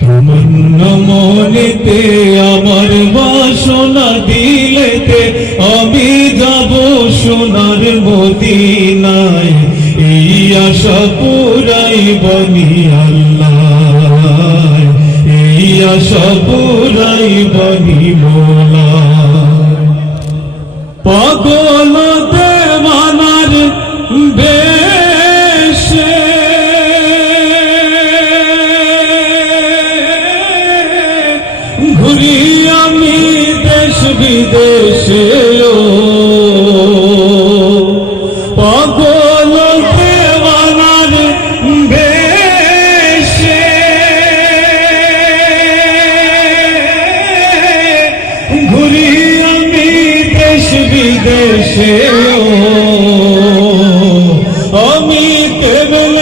প্রমন্ন মনেতে আমার বাসনা দিলেতে আমি যাব সোনার মদিনায়। এই আশা পুরাই বনি আল্লাহ এই আশা পুরাই বনি মোলা পাগল বে ঘুরি আমি দেশ বিদেশে পাগল দেওয়ানার বেশে ঘুরি আমি দেশ বিদেশে আমি কেবল